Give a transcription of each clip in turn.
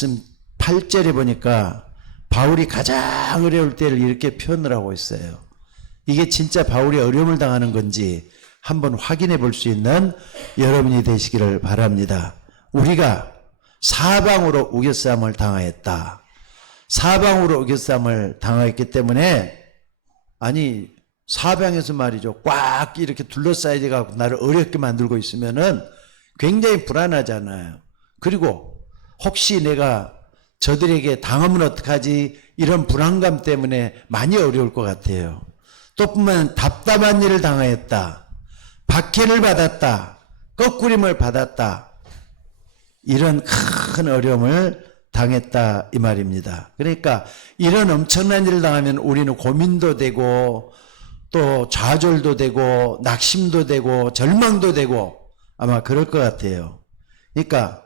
말씀 8절에 보니까 바울이 가장 어려울 때를 이렇게 표현을 하고 있어요. 이게 진짜 바울이 어려움을 당하는 건지 한번 확인해 볼 수 있는 여러분이 되시기를 바랍니다. 우리가 사방으로 우겨싸움을 당하였다. 사방으로 우겨싸움을 당하였기 때문에, 아니 사방에서 말이죠, 꽉 이렇게 둘러싸여 갖고 나를 어렵게 만들고 있으면은 굉장히 불안하잖아요. 그리고 혹시 내가 저들에게 당하면 어떡하지, 이런 불안감 때문에 많이 어려울 것 같아요. 또 뿐만 답답한 일을 당하였다, 박해를 받았다, 거꾸림을 받았다, 이런 큰 어려움을 당했다 이 말입니다. 그러니까 이런 엄청난 일을 당하면 우리는 고민도 되고 또 좌절도 되고 낙심도 되고 절망도 되고 아마 그럴 것 같아요. 그러니까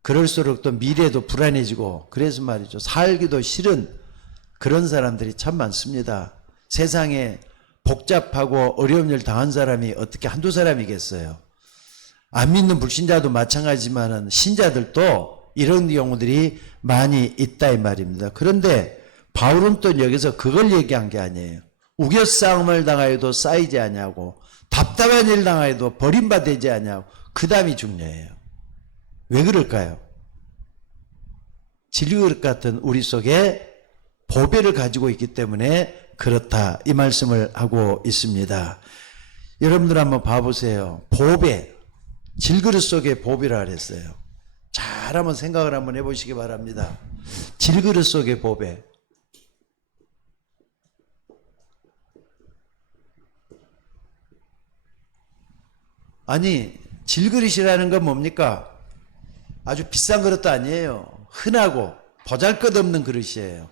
그럴수록 또 미래도 불안해지고, 그래서 말이죠, 살기도 싫은 그런 사람들이 참 많습니다. 세상에 복잡하고 어려운 일 당한 사람이 어떻게 한두 사람이겠어요. 안 믿는 불신자도 마찬가지지만 신자들도 이런 경우들이 많이 있다 이 말입니다. 그런데 바울은 또 여기서 그걸 얘기한 게 아니에요. 우겨싸움을 당하여도 쌓이지 아니하고 답답한 일 당하여도 버림받지 아니하고, 그 다음이 중요해요. 왜 그럴까요? 질그릇 같은 우리 속에 보배를 가지고 있기 때문에 그렇다 이 말씀을 하고 있습니다. 여러분들 한번 봐보세요. 보배, 질그릇 속에 보배라 그랬어요. 잘 한번 생각을 한번 해보시기 바랍니다. 질그릇 속에 보배. 아니 질그릇이라는 건 뭡니까? 아주 비싼 그릇도 아니에요. 흔하고 보잘것없는 그릇이에요.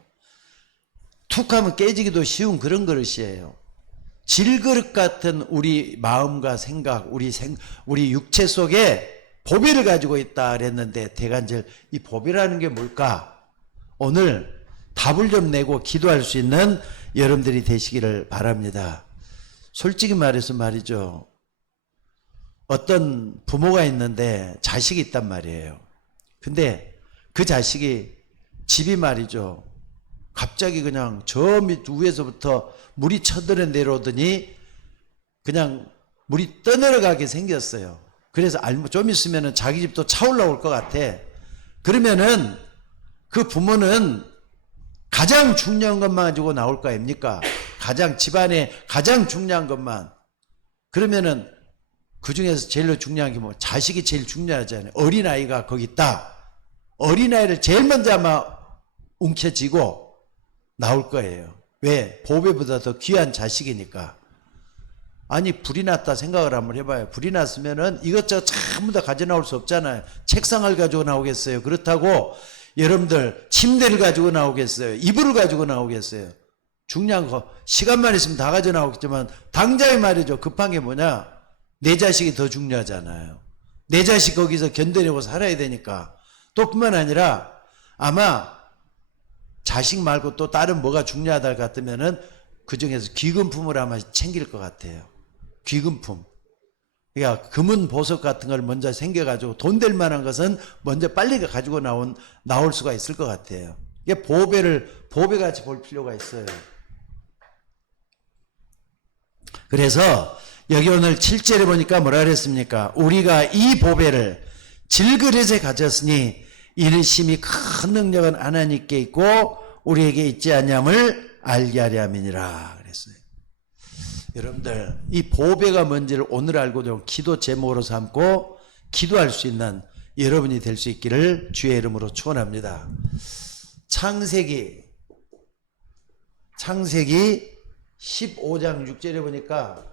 툭 하면 깨지기도 쉬운 그런 그릇이에요. 질그릇 같은 우리 마음과 생각, 우리 육체 속에 보배를 가지고 있다 그랬는데, 대간절 이 보배라는 게 뭘까? 오늘 답을 좀 내고 기도할 수 있는 여러분들이 되시기를 바랍니다. 솔직히 말해서 말이죠, 어떤 부모가 있는데 자식이 있단 말이에요. 근데 그 자식이 집이 말이죠, 갑자기 그냥 저 밑 위에서부터 물이 쳐들어 내려오더니 그냥 물이 떠내려가게 생겼어요. 그래서 좀 있으면 자기 집도 차 올라올 것 같아. 그러면은 그 부모는 가장 중요한 것만 가지고 나올 거 아닙니까? 집안에 가장 중요한 것만. 그러면은 그 중에서 제일 중요한 게 뭐? 자식이 제일 중요하잖아요. 어린아이가 거기 있다. 어린아이를 제일 먼저 아마 움켜쥐고 나올 거예요. 왜? 보배보다 더 귀한 자식이니까. 아니 불이 났다 생각을 한번 해봐요. 불이 났으면은 이것저것 전부 다 가져 나올 수 없잖아요. 책상을 가지고 나오겠어요? 그렇다고 여러분들 침대를 가지고 나오겠어요? 이불을 가지고 나오겠어요? 중요한 거 시간만 있으면 다 가져 나오겠지만, 당장에 말이죠, 급한 게 뭐냐? 내 자식이 더 중요하잖아요. 내 자식 거기서 견뎌내고 살아야 되니까. 또 뿐만 아니라 아마 자식 말고 또 다른 뭐가 중요하다 같으면은 그 중에서 귀금품을 아마 챙길 것 같아요. 귀금품. 그러니까 금은 보석 같은 걸 먼저 생겨가지고 돈 될 만한 것은 먼저 빨리 가지고 나올 수가 있을 것 같아요. 이게 보배같이 볼 필요가 있어요. 그래서 여기 오늘 7절에 보니까 뭐라 그랬습니까? 우리가 이 보배를 질그릇에 가졌으니 이는 심히 큰 능력은 하나님께 있고 우리에게 있지 아니함을 알게 하려 함이니라 그랬어요. 여러분들 이 보배가 뭔지를 오늘 알고 좀 기도 제목으로 삼고 기도할 수 있는 여러분이 될 수 있기를 주의 이름으로 축원합니다. 창세기 15장 6절에 보니까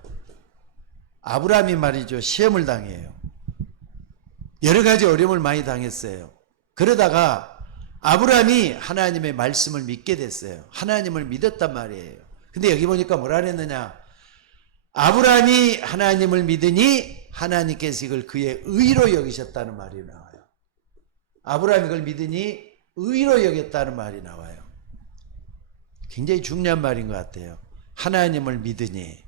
아브라함이 말이죠, 시험을 당해요. 여러 가지 어려움을 많이 당했어요. 그러다가 아브라함이 하나님의 말씀을 믿게 됐어요. 하나님을 믿었단 말이에요. 근데 여기 보니까 뭐라 그랬느냐? 아브라함이 하나님을 믿으니 하나님께서 이걸 그의 의로 여기셨다는 말이 나와요. 아브라함이 이걸 믿으니 의로 여겼다는 말이 나와요. 굉장히 중요한 말인 것 같아요. 하나님을 믿으니.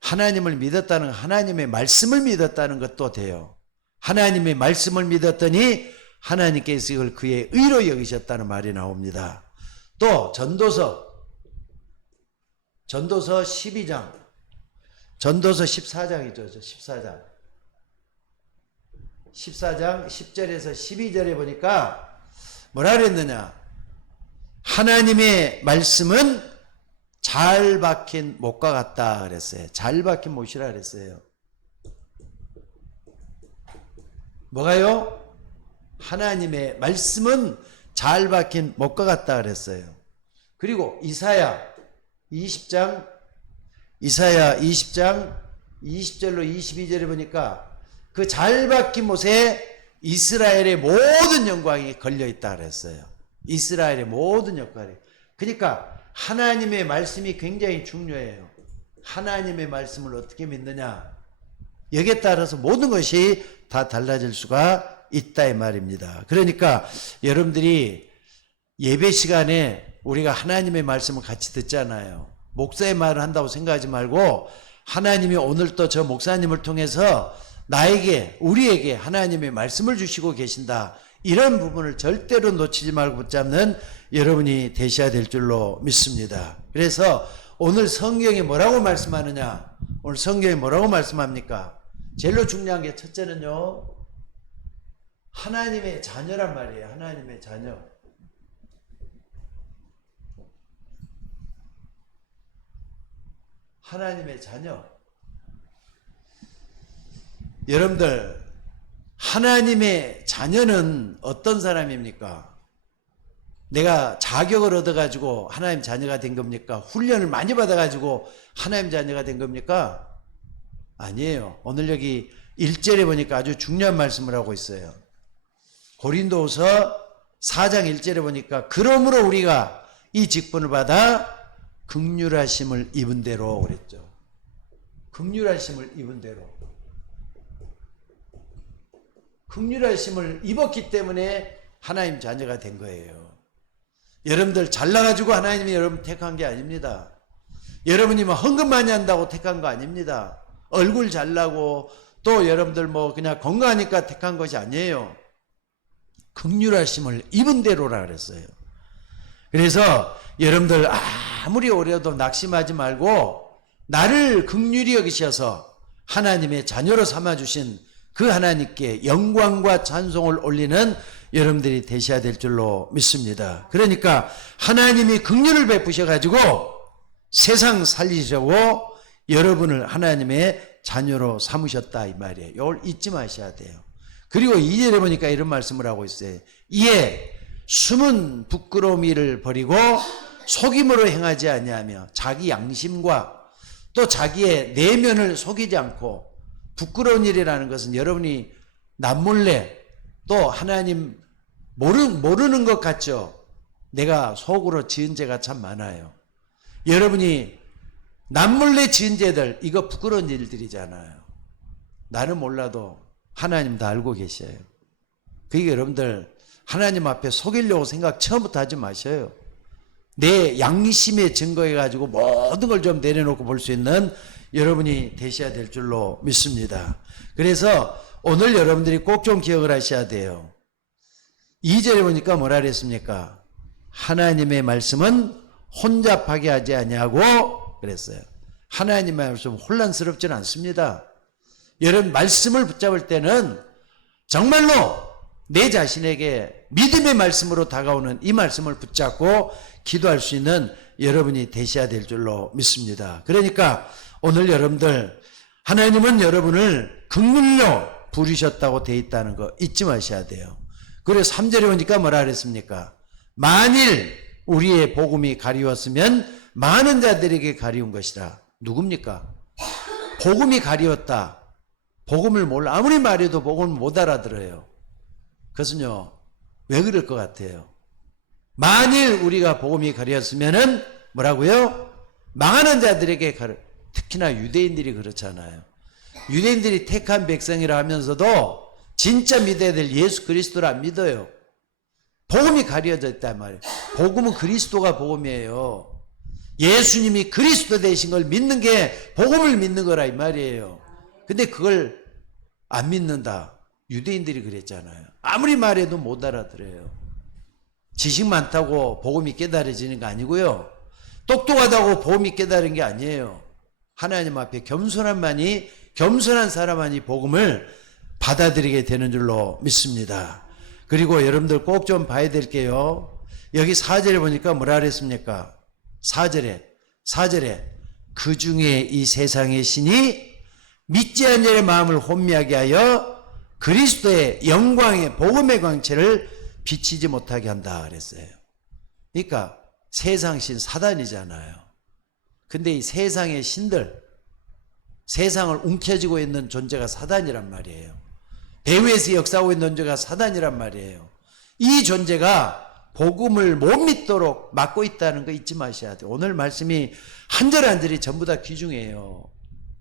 하나님을 믿었다는, 하나님의 말씀을 믿었다는 것도 돼요. 하나님의 말씀을 믿었더니 하나님께서 이걸 그의 의로 여기셨다는 말이 나옵니다. 또 전도서 12장, 전도서 14장이죠. 14장 10절에서 12절에 보니까 뭐라 그랬느냐? 하나님의 말씀은 잘 박힌 못과 같다 그랬어요. 잘 박힌 못이라 그랬어요. 뭐가요? 하나님의 말씀은 잘 박힌 못과 같다 그랬어요. 그리고 이사야 20장 20절로 22절에 보니까 그 잘 박힌 못에 이스라엘의 모든 영광이 걸려있다 그랬어요. 이스라엘의 모든 역할이. 그러니까 하나님의 말씀이 굉장히 중요해요. 하나님의 말씀을 어떻게 믿느냐, 여기에 따라서 모든 것이 다 달라질 수가 있다 이 말입니다. 그러니까 여러분들이 예배 시간에 우리가 하나님의 말씀을 같이 듣잖아요. 목사의 말을 한다고 생각하지 말고 하나님이 오늘 또 저 목사님을 통해서 나에게, 우리에게 하나님의 말씀을 주시고 계신다, 이런 부분을 절대로 놓치지 말고 붙잡는 여러분이 되셔야 될 줄로 믿습니다. 그래서 오늘 성경이 뭐라고 말씀하느냐, 오늘 성경이 뭐라고 말씀합니까? 제일 중요한 게 첫째는요, 하나님의 자녀란 말이에요. 하나님의 자녀. 하나님의 자녀. 여러분들, 하나님의 자녀는 어떤 사람입니까? 내가 자격을 얻어가지고 하나님 자녀가 된 겁니까? 훈련을 많이 받아가지고 하나님 자녀가 된 겁니까? 아니에요. 오늘 여기 1절에 보니까 아주 중요한 말씀을 하고 있어요. 고린도후서 4장 1절에 보니까 그러므로 우리가 이 직분을 받아 긍휼하심을 입은 대로 그랬죠. 긍휼하심을 입은 대로. 긍휼하심을 입었기 때문에 하나님 자녀가 된 거예요. 여러분들 잘나가지고 하나님이 여러분 택한 게 아닙니다. 여러분이 뭐 헌금 많이 한다고 택한 거 아닙니다. 얼굴 잘나고 또 여러분들 뭐 그냥 건강하니까 택한 것이 아니에요. 긍휼하심을 입은 대로라 그랬어요. 그래서 여러분들 아무리 오래도 낙심하지 말고 나를 긍휼히 여기셔서 하나님의 자녀로 삼아주신 그 하나님께 영광과 찬송을 올리는 여러분들이 되셔야 될 줄로 믿습니다. 그러니까 하나님이 긍휼을 베푸셔가지고 세상 살리시고 여러분을 하나님의 자녀로 삼으셨다 이 말이에요. 이걸 잊지 마셔야 돼요. 그리고 2절에 보니까 이런 말씀을 하고 있어요. 이에 숨은 부끄러움을 버리고 속임으로 행하지 아니하며 자기 양심과 또 자기의 내면을 속이지 않고, 부끄러운 일이라는 것은 여러분이 남몰래 또 하나님 모르는 것 같죠? 내가 속으로 지은 죄가 참 많아요. 여러분이 남몰래 지은 죄들, 이거 부끄러운 일들이잖아요. 나는 몰라도 하나님 다 알고 계셔요. 그러니까 여러분들 하나님 앞에 속이려고 생각 처음부터 하지 마셔요. 내 양심에 증거해가지고 모든 걸 좀 내려놓고 볼 수 있는 여러분이 되셔야 될 줄로 믿습니다. 그래서 오늘 여러분들이 꼭 좀 기억을 하셔야 돼요. 2절에 보니까 뭐라 그랬습니까? 하나님의 말씀은 혼잡하게 하지 아니하고 그랬어요. 하나님의 말씀은 혼란스럽지는 않습니다. 여러분 말씀을 붙잡을 때는 정말로 내 자신에게 믿음의 말씀으로 다가오는 이 말씀을 붙잡고 기도할 수 있는 여러분이 되셔야 될 줄로 믿습니다. 그러니까 오늘 여러분들 하나님은 여러분을 긍휼로 부르셨다고 되어 있다는 거 잊지 마셔야 돼요. 그리고 3절에 보니까 뭐라 그랬습니까? 만일 우리의 복음이 가리웠으면 많은 자들에게 가리운 것이라. 누굽니까? 복음이 가리웠다. 복음을 몰라. 아무리 말해도 복음을 못 알아들어요. 그것은요, 왜 그럴 것 같아요? 만일 우리가 복음이 가리웠으면은 뭐라고요? 망하는 자들에게 특히나 유대인들이 그렇잖아요. 유대인들이 택한 백성이라 하면서도 진짜 믿어야 될 예수 그리스도를 안 믿어요. 복음이 가려져 있단 말이에요. 복음은 그리스도가 복음이에요. 예수님이 그리스도 되신 걸 믿는 게 복음을 믿는 거라 이 말이에요. 근데 그걸 안 믿는다. 유대인들이 그랬잖아요. 아무리 말해도 못 알아들어요. 지식 많다고 복음이 깨달아지는 거 아니고요. 똑똑하다고 복음이 깨달은 게 아니에요. 하나님 앞에 겸손한 사람만이 복음을 받아들이게 되는 줄로 믿습니다. 그리고 여러분들 꼭 좀 봐야 될 게요. 여기 4절에 보니까 뭐라 그랬습니까? 4절에 그 중에 이 세상의 신이 믿지 않는 자의 마음을 혼미하게 하여 그리스도의 영광의 복음의 광채를 비치지 못하게 한다 그랬어요. 그러니까 세상 신 사단이잖아요. 근데 이 세상의 신들, 세상을 움켜쥐고 있는 존재가 사단이란 말이에요. 배후에서 역사하고 있는 존재가 사단이란 말이에요. 이 존재가 복음을 못 믿도록 막고 있다는 거 잊지 마셔야 돼요. 오늘 말씀이 한 절 한 절이 전부 다 귀중해요.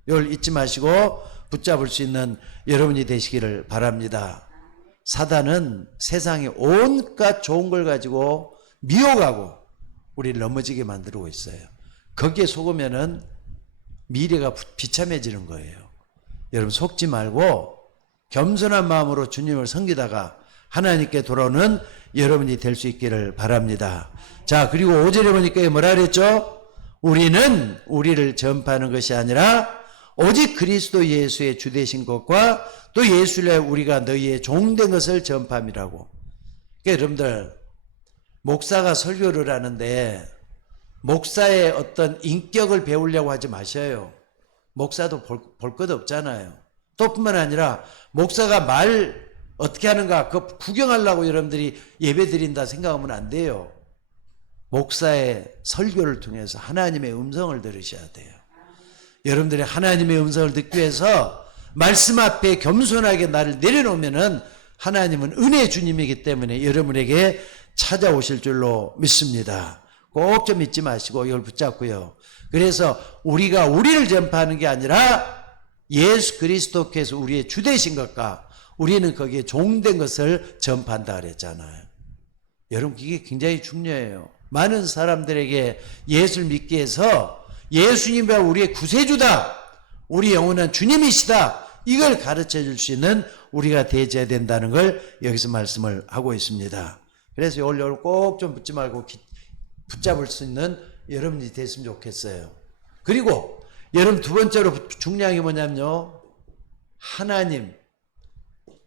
이걸 잊지 마시고 붙잡을 수 있는 여러분이 되시기를 바랍니다. 사단은 세상에 온갖 좋은 걸 가지고 미혹하고 우리를 넘어지게 만들고 있어요. 거기에 속으면은 미래가 비참해지는 거예요. 여러분 속지 말고 겸손한 마음으로 주님을 섬기다가 하나님께 돌아오는 여러분이 될 수 있기를 바랍니다. 자, 그리고 5절에 보니까 뭐라 그랬죠? 우리는 우리를 전파하는 것이 아니라 오직 그리스도 예수의 주되신 것과 또 예수를 우리가 너희의 종된 것을 전파함이라고. 그러니까 여러분들 목사가 설교를 하는데 목사의 어떤 인격을 배우려고 하지 마셔요. 목사도 볼 것 없잖아요. 또 뿐만 아니라 목사가 말 어떻게 하는가 그거 구경하려고 여러분들이 예배 드린다 생각하면 안 돼요. 목사의 설교를 통해서 하나님의 음성을 들으셔야 돼요. 여러분들이 하나님의 음성을 듣기 위해서 말씀 앞에 겸손하게 나를 내려놓으면은 하나님은 은혜의 주님이기 때문에 여러분에게 찾아오실 줄로 믿습니다. 꼭 좀 잊지 마시고 이걸 붙잡고요. 그래서 우리가 우리를 전파하는 게 아니라 예수 그리스도께서 우리의 주 되신 것과 우리는 거기에 종된 것을 전파한다 그랬잖아요. 여러분 이게 굉장히 중요해요. 많은 사람들에게 예수를 믿게 해서 예수님이 우리의 구세주다, 우리 영원한 주님이시다, 이걸 가르쳐 줄 수 있는 우리가 되어야 된다는 걸 여기서 말씀을 하고 있습니다. 그래서 이걸 꼭 좀 붙지 말고 붙잡을 수 있는 여러분이 됐으면 좋겠어요. 그리고 여러분 두 번째로 중요한 게 뭐냐면요, 하나님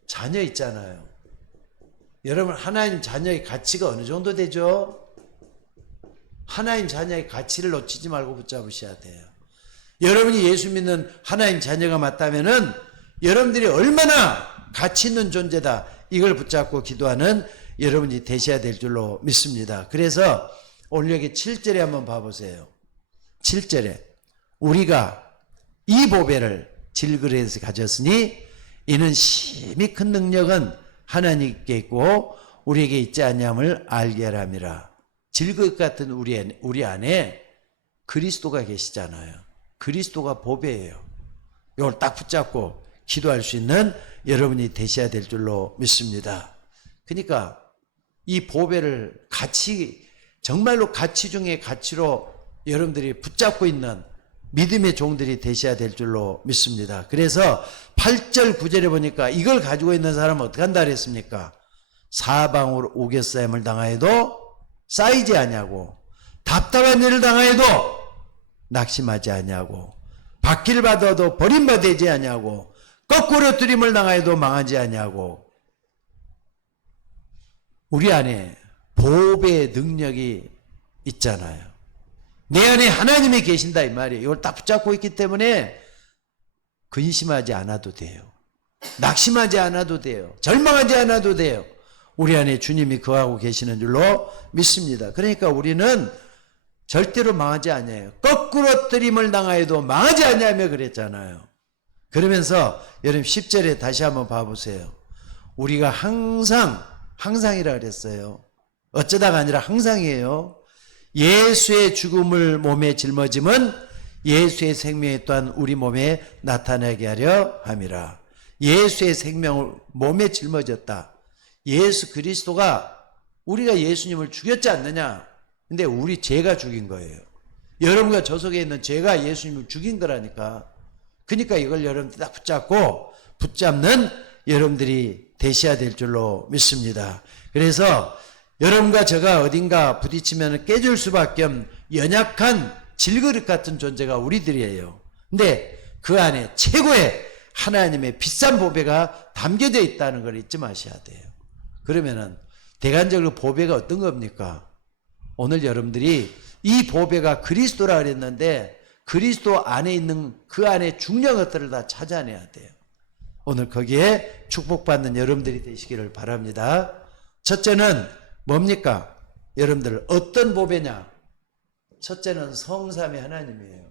자녀 있잖아요. 여러분 하나님 자녀의 가치가 어느 정도 되죠? 하나님 자녀의 가치를 놓치지 말고 붙잡으셔야 돼요. 여러분이 예수 믿는 하나님 자녀가 맞다면은 여러분들이 얼마나 가치 있는 존재다, 이걸 붙잡고 기도하는 여러분이 되셔야 될 줄로 믿습니다. 그래서 오늘 여기 7절에 한번 봐보세요. 7절에 우리가 이 보배를 질그릇에서 가졌으니 이는 심히 큰 능력은 하나님께 있고 우리에게 있지 않냐함을 알게 하람이라. 질그릇 같은 우리 안에 그리스도가 계시잖아요. 그리스도가 보배예요. 이걸 딱 붙잡고 기도할 수 있는 여러분이 되셔야 될 줄로 믿습니다. 그러니까 이 보배를 정말로 가치 중에 가치로 여러분들이 붙잡고 있는 믿음의 종들이 되셔야 될 줄로 믿습니다. 그래서 8절 9절에 보니까 이걸 가지고 있는 사람은 어떻게 한다 그랬습니까? 사방으로 우겨싸임을 당하여도 쌓이지 아니하고, 답답한 일을 당하여도 낙심하지 아니하고, 받기를 받아도 버림받지 아니하고, 거꾸로 뜨림을 당하여도 망하지 아니하고. 우리 안에 보배의 능력이 있잖아요. 내 안에 하나님이 계신다 이 말이에요. 이걸 딱 붙잡고 있기 때문에 근심하지 않아도 돼요. 낙심하지 않아도 돼요. 절망하지 않아도 돼요. 우리 안에 주님이 거하고 계시는 줄로 믿습니다. 그러니까 우리는 절대로 망하지 않아요. 거꾸로 뜨림을 당하여도 망하지 않냐며 그랬잖아요. 그러면서 여러분 10절에 다시 한번 봐보세요. 우리가 항상이라 그랬어요. 어쩌다가 아니라 항상이에요. 예수의 죽음을 몸에 짊어짐은 예수의 생명이 또한 우리 몸에 나타나게 하려 함이라. 예수의 생명을 몸에 짊어졌다. 예수 그리스도가, 우리가 예수님을 죽였지 않느냐? 근데 우리 죄가 죽인 거예요. 여러분과 저 속에 있는 죄가 예수님을 죽인 거라니까. 그러니까 이걸 여러분들 딱 붙잡고 붙잡는 여러분들이 되셔야 될 줄로 믿습니다. 그래서 여러분과 제가 어딘가 부딪히면 깨질 수밖에 없는 연약한 질그릇 같은 존재가 우리들이에요. 근데 그 안에 최고의 하나님의 비싼 보배가 담겨져 있다는 걸 잊지 마셔야 돼요. 그러면은 대간적으로 보배가 어떤 겁니까? 오늘 여러분들이 이 보배가 그리스도라 그랬는데 그리스도 안에 있는 그 안에 중요한 것들을 다 찾아내야 돼요. 오늘 거기에 축복받는 여러분들이 되시기를 바랍니다. 첫째는 뭡니까? 여러분들 어떤 보배냐? 첫째는 성삼위 하나님이에요.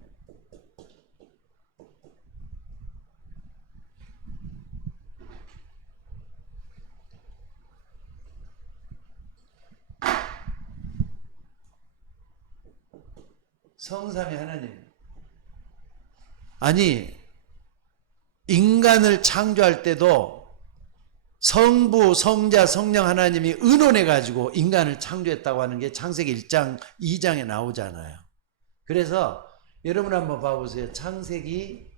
성삼위 하나님. 아니 인간을 창조할 때도 성부, 성자, 성령 하나님이 의논해 가지고 인간을 창조했다고 하는 게 창세기 1장, 2장에 나오잖아요. 그래서 여러분 한번 봐보세요. 창세기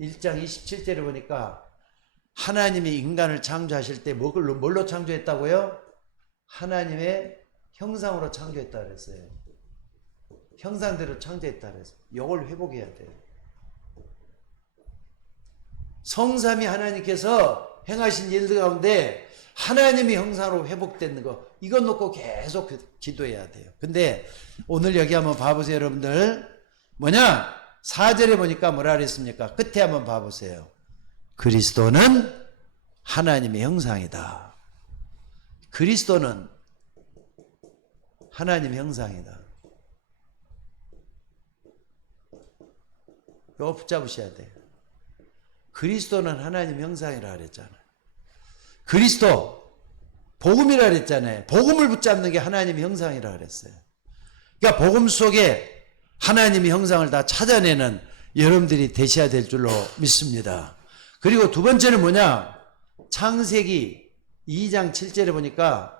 1장 27절에 보니까 하나님이 인간을 창조하실 때 뭘로 창조했다고요? 하나님의 형상으로 창조했다 그랬어요. 형상대로 창조했다 그랬어요. 이걸 회복해야 돼요. 성삼위 하나님께서 행하신 일들 가운데 하나님의 형상으로 회복되는 거, 이거 놓고 계속 기도해야 돼요. 근데 오늘 여기 한번 봐보세요. 여러분들 뭐냐? 4절에 보니까 뭐라 그랬습니까? 끝에 한번 봐보세요. 그리스도는 하나님의 형상이다. 그리스도는 하나님의 형상이다. 이거 붙잡으셔야 돼요. 그리스도는 하나님 형상이라 그랬잖아요. 그리스도 복음이라 그랬잖아요. 복음을 붙잡는 게 하나님의 형상이라 그랬어요. 그러니까 복음 속에 하나님의 형상을 다 찾아내는 여러분들이 되셔야 될 줄로 믿습니다. 그리고 두 번째는 뭐냐? 창세기 2장 7절에 보니까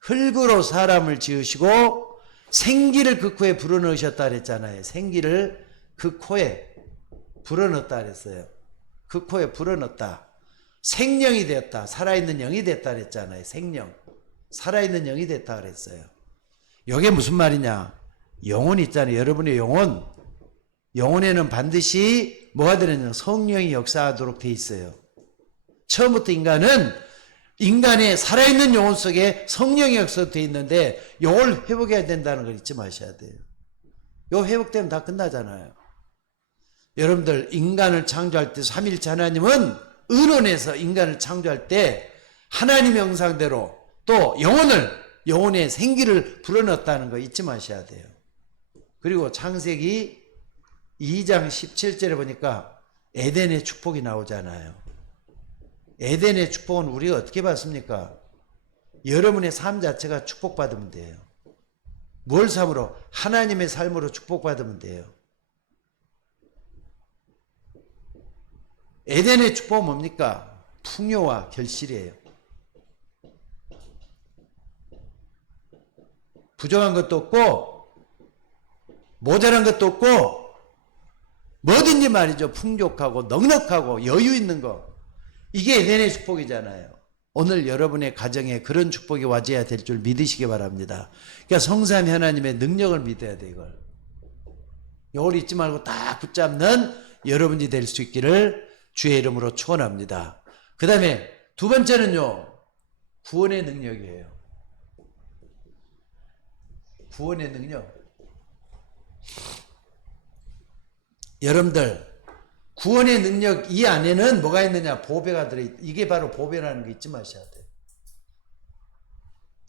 흙으로 사람을 지으시고 생기를 그 코에 불어넣으셨다 그랬잖아요. 생기를 그 코에 불어넣었다 그랬어요. 그 코에 불어넣었다. 생명이 되었다. 살아있는 영이 됐다 그랬잖아요. 생명. 살아있는 영이 됐다 그랬어요. 이게 무슨 말이냐? 영혼 있잖아요. 여러분의 영혼. 영혼에는 반드시 뭐가 들어있냐? 성령이 역사하도록 돼 있어요. 처음부터 인간은 인간의 살아있는 영혼 속에 성령이 역사되어 있는데 이걸 회복해야 된다는 걸 잊지 마셔야 돼요. 이거 회복되면 다 끝나잖아요. 여러분들 인간을 창조할 때 삼위일체 하나님은 의논해서 인간을 창조할 때 하나님의 형상대로 또 영혼의 생기를 불어넣었다는 거 잊지 마셔야 돼요. 그리고 창세기 2장 17절에 보니까 에덴의 축복이 나오잖아요. 에덴의 축복은 우리가 어떻게 받습니까? 여러분의 삶 자체가 축복받으면 돼요. 뭘 삶으로? 하나님의 삶으로 축복받으면 돼요. 에덴의 축복은 뭡니까? 풍요와 결실이에요. 부정한 것도 없고 모자란 것도 없고 뭐든지 말이죠. 풍족하고 넉넉하고 여유 있는 거. 이게 에덴의 축복이잖아요. 오늘 여러분의 가정에 그런 축복이 와줘야 될 줄 믿으시기 바랍니다. 그러니까 성삼위 하나님의 능력을 믿어야 돼. 이걸 잊지 말고 딱 붙잡는 여러분이 될 수 있기를 주의 이름으로 축원합니다. 그 다음에 두 번째는요, 구원의 능력이에요. 구원의 능력. 여러분들 구원의 능력 이 안에는 뭐가 있느냐? 보배가 들어있다. 이게 바로 보배라는 거 잊지 마셔야 돼요.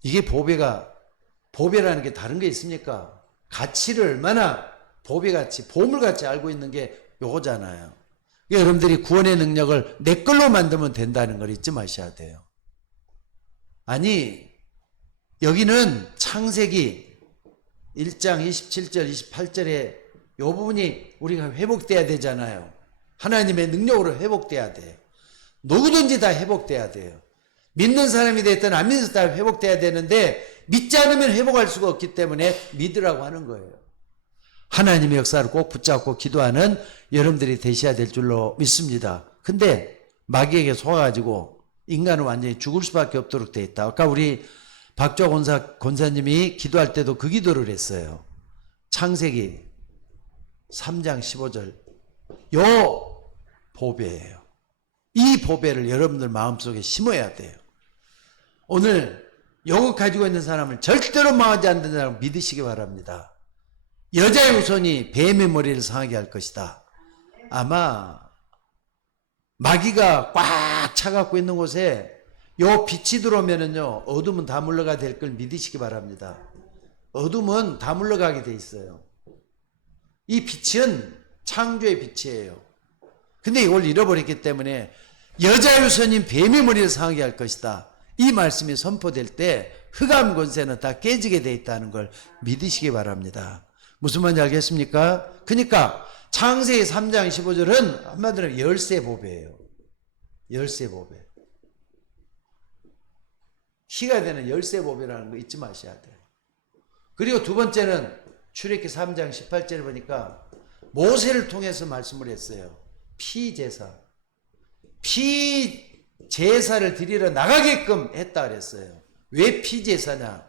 이게 보배라는 게 다른 게 있습니까? 가치를 얼마나 보배같이 보물같이 알고 있는 게 요거잖아요. 여러분들이 구원의 능력을 내 걸로 만들면 된다는 걸 잊지 마셔야 돼요. 아니 여기는 창세기 1장 27절 28절에 이 부분이 우리가 회복돼야 되잖아요. 하나님의 능력으로 회복돼야 돼요. 누구든지 다 회복돼야 돼요. 믿는 사람이 됐든 안 믿는 사람이 다 회복돼야 되는데 믿지 않으면 회복할 수가 없기 때문에 믿으라고 하는 거예요. 하나님의 역사를 꼭 붙잡고 기도하는 여러분들이 되셔야 될 줄로 믿습니다. 근데 마귀에게 속아가지고 인간은 완전히 죽을 수밖에 없도록 돼 있다. 아까 우리 박조 권사님이 기도할 때도 그 기도를 했어요. 창세기 3장 15절. 요 보배예요. 이 보배를 여러분들 마음속에 심어야 돼요. 오늘 요거 가지고 있는 사람을 절대로 망하지 않는 사람 믿으시기 바랍니다. 여자의 후손이 뱀의 머리를 상하게 할 것이다. 아마 마귀가 꽉 차갖고 있는 곳에 요 빛이 들어오면은요, 어둠은 다 물러가 될 걸 믿으시기 바랍니다. 어둠은 다 물러가게 돼 있어요. 이 빛은 창조의 빛이에요. 근데 이걸 잃어버렸기 때문에 여자의 후손인 뱀의 머리를 상하게 할 것이다. 이 말씀이 선포될 때 흑암 권세는 다 깨지게 돼 있다는 걸 믿으시기 바랍니다. 무슨 말인지 알겠습니까? 그러니까 창세기 3장 15절은 한마디로 열쇠 보배예요. 열쇠 보배. 키가 되는 열쇠 보배라는 거 잊지 마셔야 돼요. 그리고 두 번째는 출애굽기 3장 18절에 보니까 모세를 통해서 말씀을 했어요. 피제사. 피제사를 드리러 나가게끔 했다 그랬어요. 왜 피제사냐?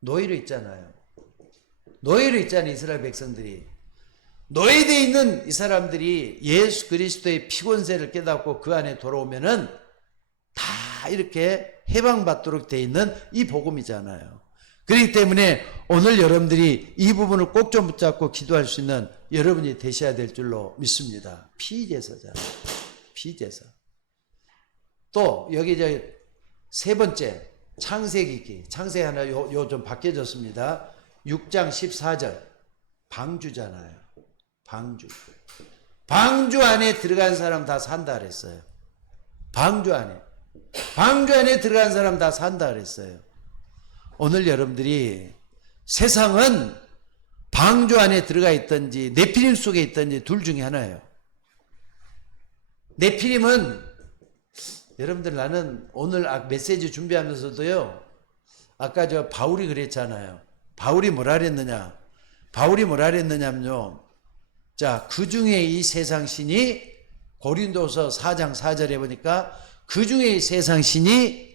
노예로 있잖아요. 노예로 있잖아요. 이스라엘 백성들이. 노예되어 있는 이 사람들이 예수 그리스도의 피권세를 깨닫고 그 안에 돌아오면은 다 이렇게 해방받도록 되어 있는 이 복음이잖아요. 그렇기 때문에 오늘 여러분들이 이 부분을 꼭 좀 붙잡고 기도할 수 있는 여러분이 되셔야 될 줄로 믿습니다. 피제사잖아요. 피제사. 또 여기 이제 세 번째 창세기기. 창세기 하나 요 좀 바뀌어졌습니다. 6장 14절. 방주잖아요. 방주. 방주 안에 들어간 사람 다 산다 그랬어요. 방주 안에. 방주 안에 들어간 사람 다 산다 그랬어요. 오늘 여러분들이 세상은 방주 안에 들어가 있든지 네피림 속에 있든지 둘 중에 하나예요. 네피림은 여러분들 나는 오늘 메시지 준비하면서도요. 아까 저 바울이 그랬잖아요. 바울이 뭐라 그랬느냐. 바울이 뭐라 그랬느냐면요. 자, 그 중에 이 세상 신이 고린도서 4장 4절에 보니까 그 중에 이 세상 신이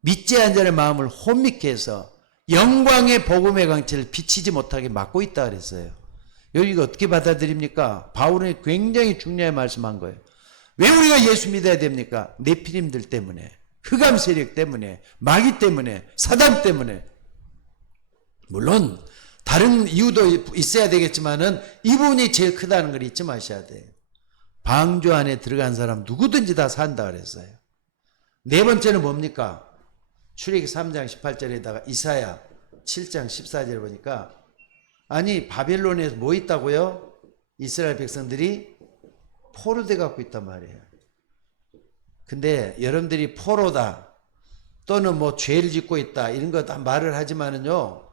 믿지 않은 자의 마음을 혼미케 해서 영광의 복음의 광채를 비치지 못하게 막고 있다 그랬어요. 여기가 어떻게 받아들입니까? 바울은 굉장히 중요한 말씀한 거예요. 왜 우리가 예수 믿어야 됩니까? 네피림들 때문에, 흑암 세력 때문에, 마귀 때문에, 사단 때문에. 물론 다른 이유도 있어야 되겠지만은 이 부분이 제일 크다는 걸 잊지 마셔야 돼요. 방주 안에 들어간 사람 누구든지 다 산다 그랬어요. 네 번째는 뭡니까? 출애굽기 3장 18절에다가 이사야 7장 14절에 보니까 아니 바벨론에서 뭐 있다고요? 이스라엘 백성들이 포로돼 갖고 있단 말이에요. 근데 여러분들이 포로다 또는 뭐 죄를 짓고 있다 이런 거 다 말을 하지만은요.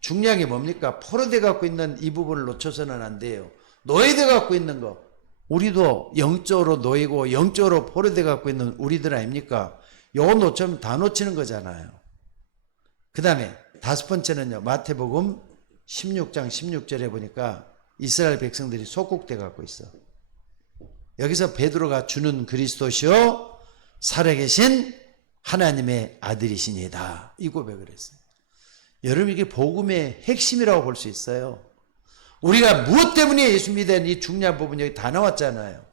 중요한 게 뭡니까? 포로돼 갖고 있는 이 부분을 놓쳐서는 안 돼요. 노예돼 갖고 있는 거. 우리도 영적으로 노예고 영적으로 포로돼 갖고 있는 우리들 아닙니까? 요거 놓치면 다 놓치는 거잖아요. 그 다음에 다섯 번째는요. 마태복음 16장 16절에 보니까 이스라엘 백성들이 속국돼 갖고 있어. 여기서 베드로가 주는 그리스도시요 살아계신 하나님의 아들이시니다. 이 고백을 했어요. 여러분 이게 복음의 핵심이라고 볼 수 있어요. 우리가 무엇 때문에 예수 믿는 이 중요한 부분이 여기 다 나왔잖아요.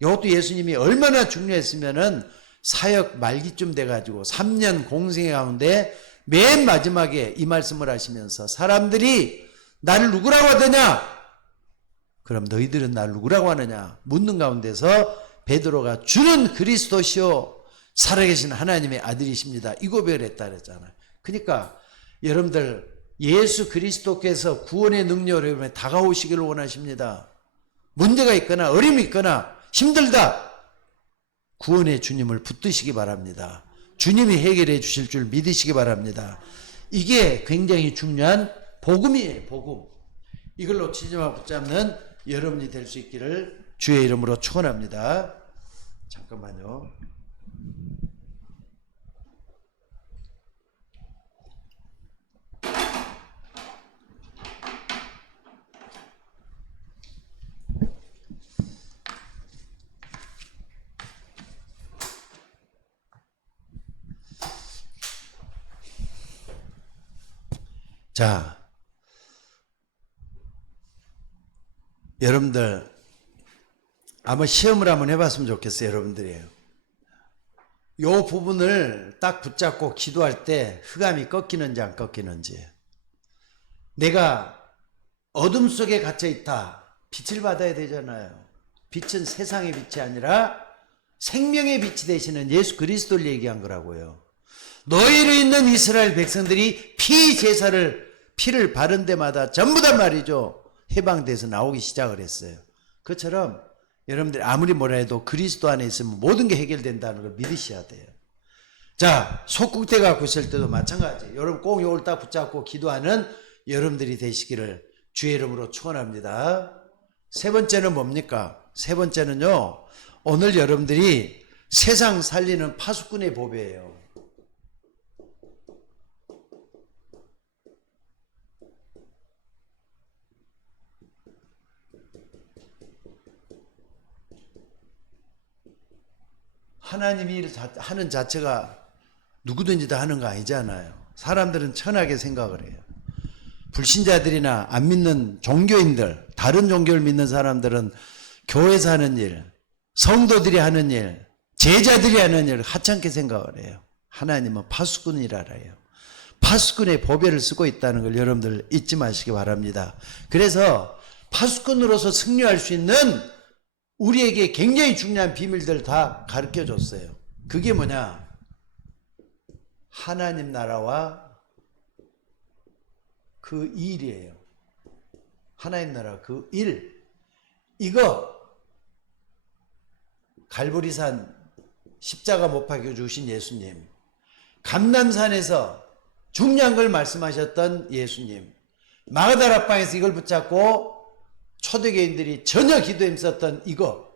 이것도 예수님이 얼마나 중요했으면은 사역 말기쯤 돼가지고 3년 공생의 가운데 맨 마지막에 이 말씀을 하시면서 사람들이 나를 누구라고 하더냐? 그럼 너희들은 나를 누구라고 하느냐? 묻는 가운데서 베드로가 주는 그리스도시요 살아계신 하나님의 아들이십니다. 이 고백을 했다 그랬잖아요. 그러니까 여러분들 예수 그리스도께서 구원의 능력으로 여러분에 다가오시기를 원하십니다. 문제가 있거나 어려움이 있거나 힘들다. 구원의 주님을 붙드시기 바랍니다. 주님이 해결해 주실 줄 믿으시기 바랍니다. 이게 굉장히 중요한 복음이에요. 복음. 이걸 놓치지 말고 붙잡는 여러분이 될 수 있기를 주의 이름으로 축원합니다. 잠깐만요. 자, 여러분들 한번 시험을 한번 해봤으면 좋겠어요. 여러분들이 요 부분을 딱 붙잡고 기도할 때 흑암이 꺾이는지 안 꺾이는지. 내가 어둠 속에 갇혀 있다. 빛을 받아야 되잖아요. 빛은 세상의 빛이 아니라 생명의 빛이 되시는 예수 그리스도를 얘기한 거라고요. 너희로 있는 이스라엘 백성들이 피를 바른 데마다 전부 다 말이죠, 해방돼서 나오기 시작을 했어요. 그처럼 여러분들이 아무리 뭐라 해도 그리스도 안에 있으면 모든 게 해결된다는 걸 믿으셔야 돼요. 자, 속국대 갖고 있을 때도 마찬가지. 여러분 꼭 요걸 딱 붙잡고 기도하는 여러분들이 되시기를 주의 이름으로 축원합니다. 세 번째는 뭡니까? 세 번째는요, 오늘 여러분들이 세상 살리는 파수꾼의 법이에요. 하나님이 일 하는 자체가 누구든지 다 하는 거 아니잖아요. 사람들은 천하게 생각을 해요. 불신자들이나 안 믿는 종교인들, 다른 종교를 믿는 사람들은 교회에서 하는 일, 성도들이 하는 일, 제자들이 하는 일을 하찮게 생각을 해요. 하나님은 파수꾼이라 해요. 파수꾼의 보배를 쓰고 있다는 걸 여러분들 잊지 마시기 바랍니다. 그래서 파수꾼으로서 승리할 수 있는 우리에게 굉장히 중요한 비밀들 다 가르쳐 줬어요. 그게 뭐냐? 하나님 나라와 그 일이에요. 하나님 나라 그 일. 이거 갈보리산 십자가 못 박혀 주신 예수님, 감람산에서 중요한 걸 말씀하셨던 예수님, 마가다락방에서 이걸 붙잡고 초대교인들이 전혀 기도에 힘썼던 이거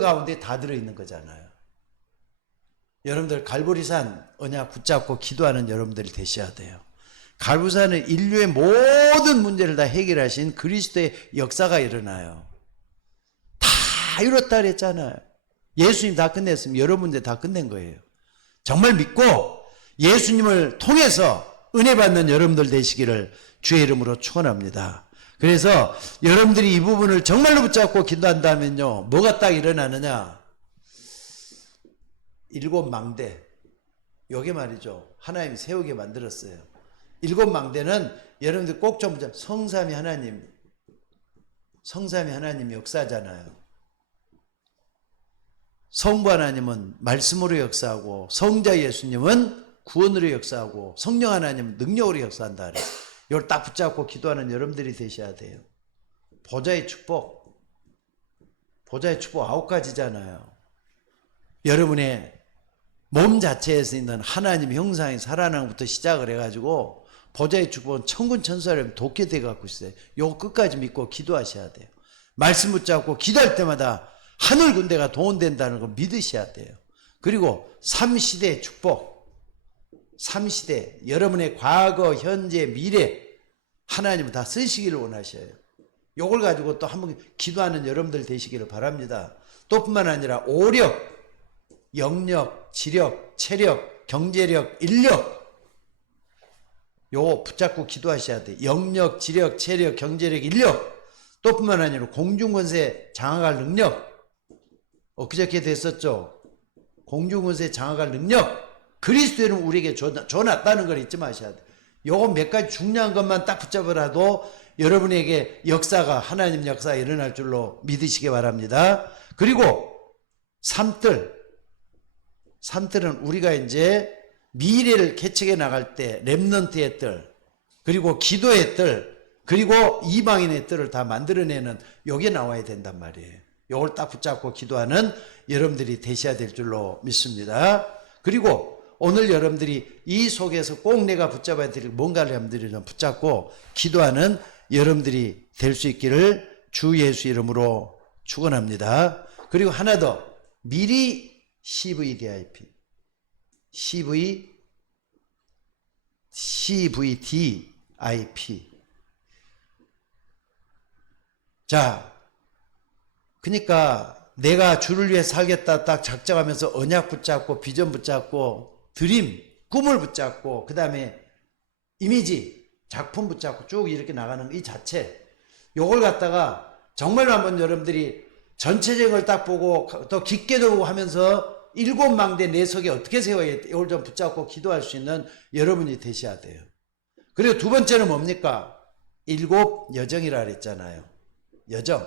가운데 다 들어있는 거잖아요. 여러분들 갈보리산 언약 붙잡고 기도하는 여러분들이 되셔야 돼요. 갈보리산은 인류의 모든 문제를 다 해결하신 그리스도의 역사가 일어나요. 다 이뤘다 그랬잖아요. 예수님 다 끝냈으면 여러 문제 다 끝낸 거예요. 정말 믿고 예수님을 통해서 은혜 받는 여러분들 되시기를 주의 이름으로 축원합니다. 그래서 여러분들이 이 부분을 정말로 붙잡고 기도한다면요, 뭐가 딱 일어나느냐? 7 망대, 요게 말이죠, 하나님이 세우게 만들었어요. 7 망대는 여러분들 꼭 좀 붙잡고, 성삼위 하나님 역사잖아요. 성부 하나님은 말씀으로 역사하고, 성자 예수님은 구원으로 역사하고, 성령 하나님은 능력으로 역사한다 그랬어요. 이걸 딱 붙잡고 기도하는 여러분들이 되셔야 돼요. 보좌의 축복 9가지잖아요. 여러분의 몸 자체에서 있는 하나님 형상이 살아나는 것부터 시작을 해가지고 보좌의 축복은 천군 천사를 돕게 돼갖고 있어요. 이거 끝까지 믿고 기도하셔야 돼요. 말씀 붙잡고 기도할 때마다 하늘 군대가 동원된다는 걸 믿으셔야 돼요. 그리고 3시대의 축복, 3시대, 여러분의 과거, 현재, 미래 하나님은 다 쓰시기를 원하셔요. 요걸 가지고 또 한번 기도하는 여러분들 되시기를 바랍니다. 또 뿐만 아니라 오력, 영력, 지력, 체력, 경제력, 인력, 요거 붙잡고 기도하셔야 돼요. 영력, 지력, 체력, 경제력, 인력. 또 뿐만 아니라 공중권세 장악할 능력. 엊그저께 됐었죠. 공중권세 장악할 능력. 그리스도의 이름 우리에게 줘놨다는 걸 잊지 마셔야 돼요. 요거 몇 가지 중요한 것만 딱 붙잡으라도 여러분에게 역사가, 하나님 역사가 일어날 줄로 믿으시기 바랍니다. 그리고 산뜰은 우리가 이제 미래를 개척해 나갈 때 렘넌트의 뜰, 그리고 기도의 뜰, 그리고 이방인의 뜰을 다 만들어내는 요게 나와야 된단 말이에요. 요걸 딱 붙잡고 기도하는 여러분들이 되셔야 될 줄로 믿습니다. 그리고 오늘 여러분들이 이 속에서 꼭 내가 붙잡아야 될 뭔가를 여러분들이 좀 붙잡고 기도하는 여러분들이 될 수 있기를 주 예수 이름으로 축원합니다. 그리고 하나 더, 미리 CVDIP, CVDIP. 자, 그러니까 내가 주를 위해 살겠다 딱 작정하면서 언약 붙잡고 비전 붙잡고 드림, 꿈을 붙잡고 그 다음에 이미지, 작품 붙잡고 쭉 이렇게 나가는 이 자체, 요걸 갖다가 정말로 한번 여러분들이 전체적인 걸 딱 보고 더 깊게도 보고 하면서 일곱 망대 내 속에 어떻게 세워야 이걸 좀 붙잡고 기도할 수 있는 여러분이 되셔야 돼요. 그리고 두 번째는 뭡니까? 일곱 여정이라 그랬잖아요. 여정.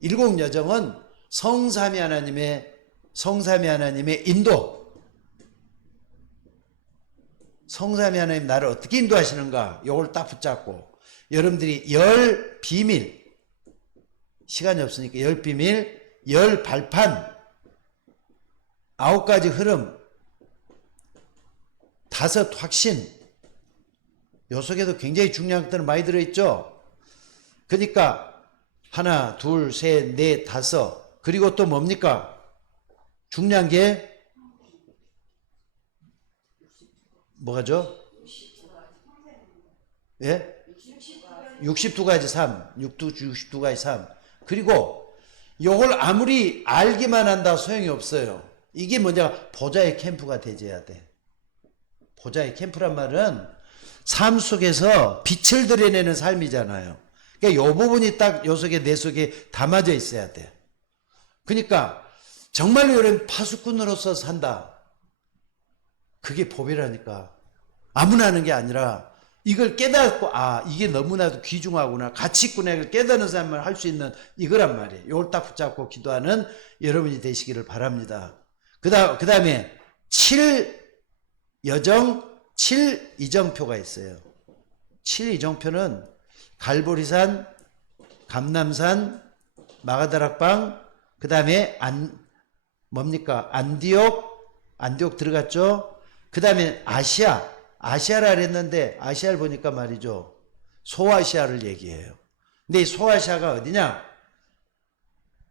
일곱 여정은 성삼위 하나님의 인도. 성삼위 하나님 나를 어떻게 인도하시는가? 요걸 딱 붙잡고 여러분들이 열 비밀, 시간이 없으니까 열 비밀, 열 발판, 9가지 흐름, 5 확신, 요 속에도 굉장히 중요한 것들은 많이 들어있죠. 그러니까 하나, 둘, 셋, 넷, 5, 그리고 또 뭡니까? 중요한 게 뭐가죠? 예? 62가지 삶, 62가지 삶. 그리고 요걸 아무리 알기만 한다 소용이 없어요. 이게 뭐냐? 보좌의 캠프가 되져야 돼. 보좌의 캠프란 말은 삶 속에서 빛을 드러내는 삶이잖아요. 그러니까 요 부분이 딱 요 속에 내 속에 담아져 있어야 돼. 그러니까 정말로 여러분 파수꾼으로서 산다. 그게 법이라니까. 아무나 하는 게 아니라 이걸 깨닫고 이게 너무나도 귀중하구나. 가치 있구나. 이걸 깨닫는 사람만 할 수 있는 이거란 말이에요. 이걸 딱 붙잡고 기도하는 여러분이 되시기를 바랍니다. 그 다음에 7여정 7이정표가 있어요. 7이정표는 갈보리산, 감남산, 마가다락방, 그 다음에 뭡니까? 안디옥 들어갔죠? 그 다음에 아시아라 그랬는데 아시아를 보니까 말이죠. 소아시아를 얘기해요. 근데 이 소아시아가 어디냐?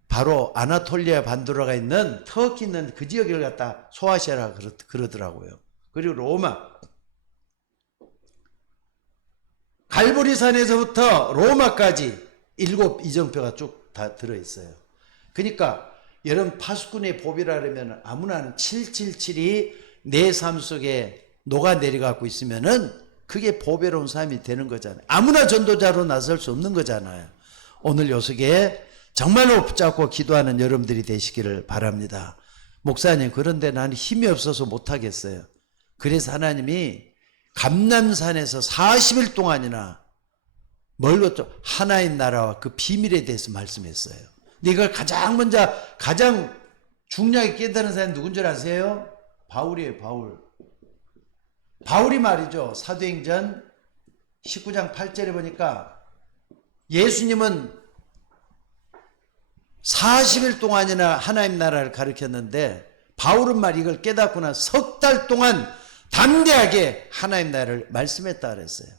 바로 아나톨리아 반도라가 있는 터키 있는 그 지역을 갖다 소아시아라 그러더라고요. 그리고 로마. 갈보리산에서부터 로마까지 7 이정표가 쭉 다 들어있어요. 그러니까 여러분 파수꾼의 법이라 그러면 아무나 하는 777이 내 삶 속에 녹아내려가고 있으면은 그게 보배로운 삶이 되는 거잖아요. 아무나 전도자로 나설 수 없는 거잖아요. 오늘 요 속에 정말로 붙잡고 기도하는 여러분들이 되시기를 바랍니다. 목사님, 그런데 나는 힘이 없어서 못하겠어요. 그래서 하나님이 감남산에서 40일 동안이나 멀었죠. 하나님 나라와 그 비밀에 대해서 말씀했어요. 근데 이걸 가장 먼저 가장 중요하게 깨달은 사람이 누군 줄 아세요? 바울이에요. 바울이 말이죠. 사도행전 19장 8절에 보니까 예수님은 40일 동안이나 하나님 나라를 가르쳤는데 바울은 말 이걸 깨닫고 나 석 달 동안 담대하게 하나님 나라를 말씀했다 그랬어요.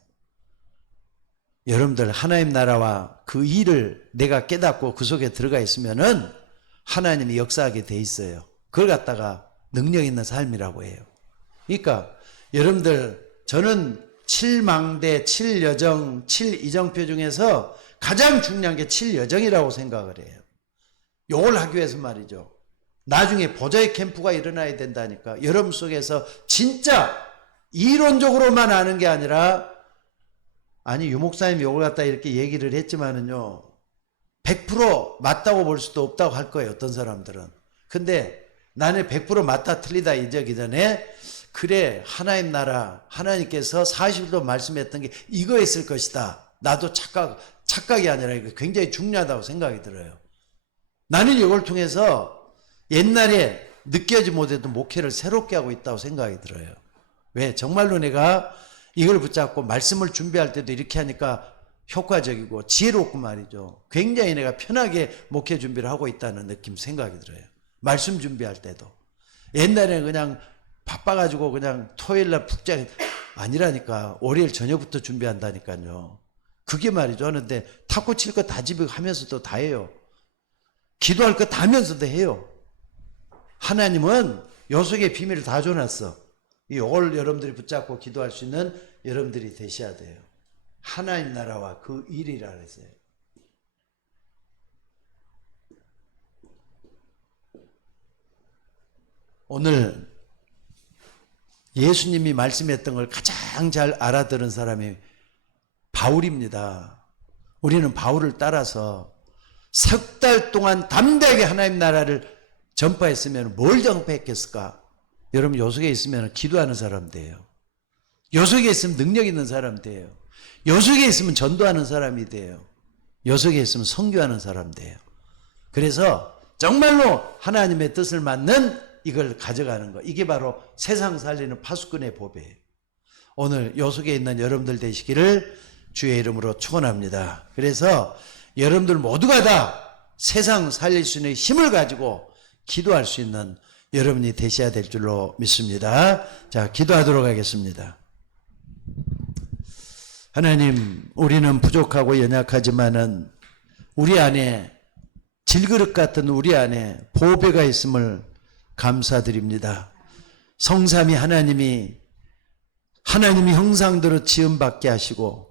여러분들 하나님 나라와 그 일을 내가 깨닫고 그 속에 들어가 있으면은 하나님이 역사하게 돼 있어요. 그걸 갖다가 능력 있는 삶이라고 해요. 그러니까 여러분들 저는 7망대, 7여정, 7이정표 중에서 가장 중요한 게 7여정이라고 생각을 해요. 요걸 하기 위해서 말이죠. 나중에 보좌의 캠프가 일어나야 된다니까. 여러분 속에서 진짜 이론적으로만 아는 게 아니라 아니 유목사님 요걸 갖다 이렇게 얘기를 했지만은요 100% 맞다고 볼 수도 없다고 할 거예요. 어떤 사람들은. 근데 나는 100% 맞다 틀리다 이적이 전에 그래 하나님 나라 하나님께서 40일도 말씀했던 게 이거였을 것이다. 나도 착각이 아니라 이거 굉장히 중요하다고 생각이 들어요. 나는 이걸 통해서 옛날에 느껴지 못해도 목회를 새롭게 하고 있다고 생각이 들어요. 왜? 정말로 내가 이걸 붙잡고 말씀을 준비할 때도 이렇게 하니까 효과적이고 지혜롭고 말이죠. 굉장히 내가 편하게 목회 준비를 하고 있다는 느낌 생각이 들어요. 말씀 준비할 때도. 옛날에 그냥 바빠가지고 그냥 토요일날 푹자 아니라니까. 월요일 저녁부터 준비한다니까요. 그게 말이죠. 하는데 탁구 칠 거 다 집에 하면서도 다 해요. 기도할 거 다 하면서도 해요. 하나님은 요 속에 비밀을 다 줘놨어. 이걸 여러분들이 붙잡고 기도할 수 있는 여러분들이 되셔야 돼요. 하나님 나라와 그 일이라 그랬어요. 오늘 예수님이 말씀했던 걸 가장 잘 알아들은 사람이 바울입니다. 우리는 바울을 따라서 석 달 동안 담대하게 하나님 나라를 전파했으면 뭘 전파했겠을까? 여러분, 요 속에 있으면 기도하는 사람 돼요. 요 속에 있으면 능력 있는 사람 돼요. 요 속에 있으면 전도하는 사람이 돼요. 요 속에 있으면 선교하는 사람 돼요. 그래서 정말로 하나님의 뜻을 맞는 이걸 가져가는 거, 이게 바로 세상 살리는 파수꾼의 법이에요. 오늘 요 속에 있는 여러분들 되시기를 주의 이름으로 축원합니다. 그래서 여러분들 모두가 다 세상 살릴 수 있는 힘을 가지고 기도할 수 있는 여러분이 되셔야 될 줄로 믿습니다. 자, 기도하도록 하겠습니다. 하나님, 우리는 부족하고 연약하지만은 우리 안에 질그릇 같은 우리 안에 보배가 있음을 감사드립니다. 성삼위 하나님이 형상대로 지음받게 하시고,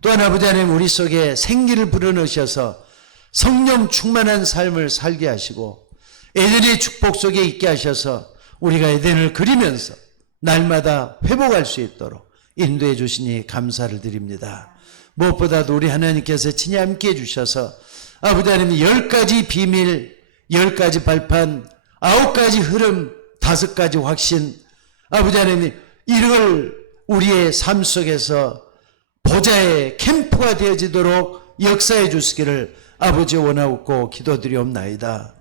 또한 아버지 하나님 우리 속에 생기를 불어넣으셔서 성령 충만한 삶을 살게 하시고, 에덴의 축복 속에 있게 하셔서 우리가 에덴을 그리면서 날마다 회복할 수 있도록 인도해 주시니 감사를 드립니다. 무엇보다도 우리 하나님께서 친히 함께 해주셔서 아버지 하나님 10가지 비밀, 10가지 발판, 9가지 흐름, 5가지 확신, 아버지 하나님 이걸 우리의 삶 속에서 보좌의 캠프가 되어지도록 역사해 주시기를 아버지 원하옵고 기도드리옵나이다.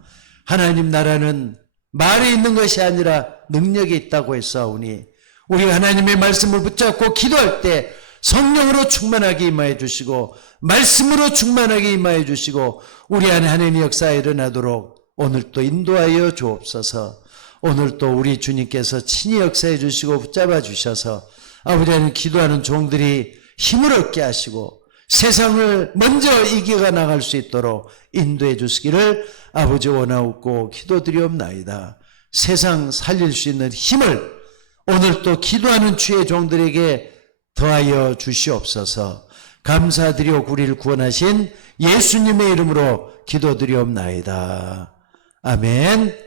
하나님 나라는 말에 있는 것이 아니라 능력이 있다고 했사오니 우리가 하나님의 말씀을 붙잡고 기도할 때 성령으로 충만하게 임하여 주시고 말씀으로 충만하게 임하여 주시고 우리 안에 하나님의 역사가 일어나도록 오늘 또 인도하여 주옵소서. 오늘 또 우리 주님께서 친히 역사해 주시고 붙잡아 주셔서 아버지 하나님 기도하는 종들이 힘을 얻게 하시고 세상을 먼저 이겨가 나갈 수 있도록 인도해 주시기를 아버지 원하옵고 기도드리옵나이다. 세상 살릴 수 있는 힘을 오늘 또 기도하는 주의 종들에게 더하여 주시옵소서. 감사드리오 우리를 구원하신 예수님의 이름으로 기도드리옵나이다. 아멘.